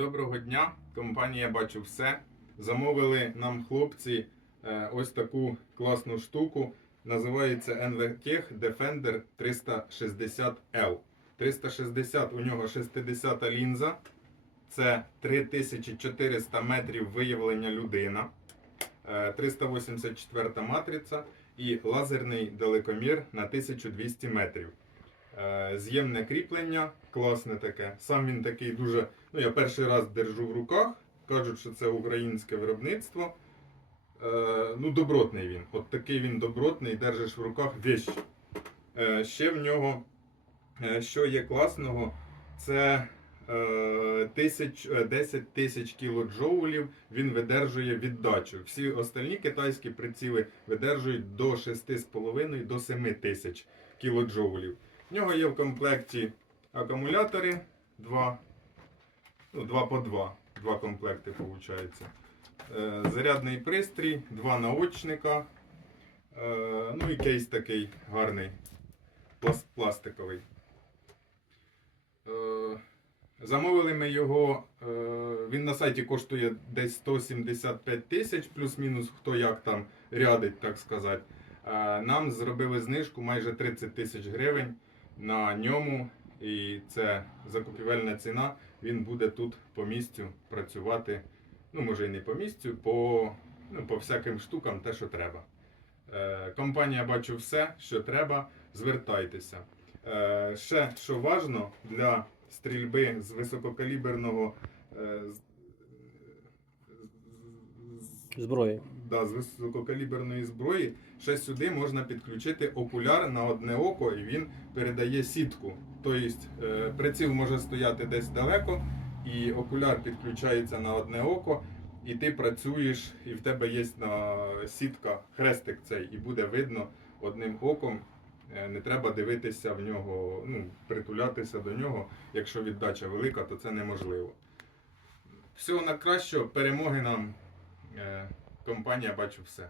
Доброго дня, компанія Бачу все. Замовили нам хлопці е, ось таку класну штуку. Називається NVTech Defender 360L. 360 у нього 60 лінза. Це 3400 метрів виявлення людина. Е, 384 матриця і лазерний далекомір на 1200 метрів. Е, З'ємне кріплення, класне таке. Сам він такий дуже. Ну, я перший раз держу в руках. Кажуть, що це українське виробництво. Е, ну, добротний він. От такий він добротний, держиш в руках вещь. Е, ще в нього, е, що є класного, це е, тисяч, е, 10 тисяч кілоджоулів він видержує віддачу. Всі остальні китайські приціли видержують до 6,5 до 7 тисяч кілоджоулів. В нього є в комплекті акумулятори 2, ну, 2 по 2. Два комплекти виходить. Зарядний пристрій, два наочника. Е, ну і кейс такий гарний, плас- пластиковий. Е, Замовили ми його. е, Він на сайті коштує десь 175 тисяч, плюс-мінус хто як там рядить, так сказати. Е, Нам зробили знижку майже 30 тисяч гривень на ньому. І це закупівельна ціна. Він буде тут по місцю працювати. Ну, може і не по місцю, по, ну, по всяким штукам, те, що треба. Е, компанія бачу все, що треба. Звертайтеся. Е, ще що важно для стрільби з висококаліберного е, зброї. Да, з висококаліберної зброї, ще сюди можна підключити окуляр на одне око, і він передає сітку. Тобто е, приціл може стояти десь далеко, і окуляр підключається на одне око, і ти працюєш, і в тебе є на сітка хрестик цей, і буде видно одним оком. Е, Не треба дивитися в нього, ну, притулятися до нього. Якщо віддача велика, то це неможливо. Всього на кращого, перемоги нам. Компанія бачу все.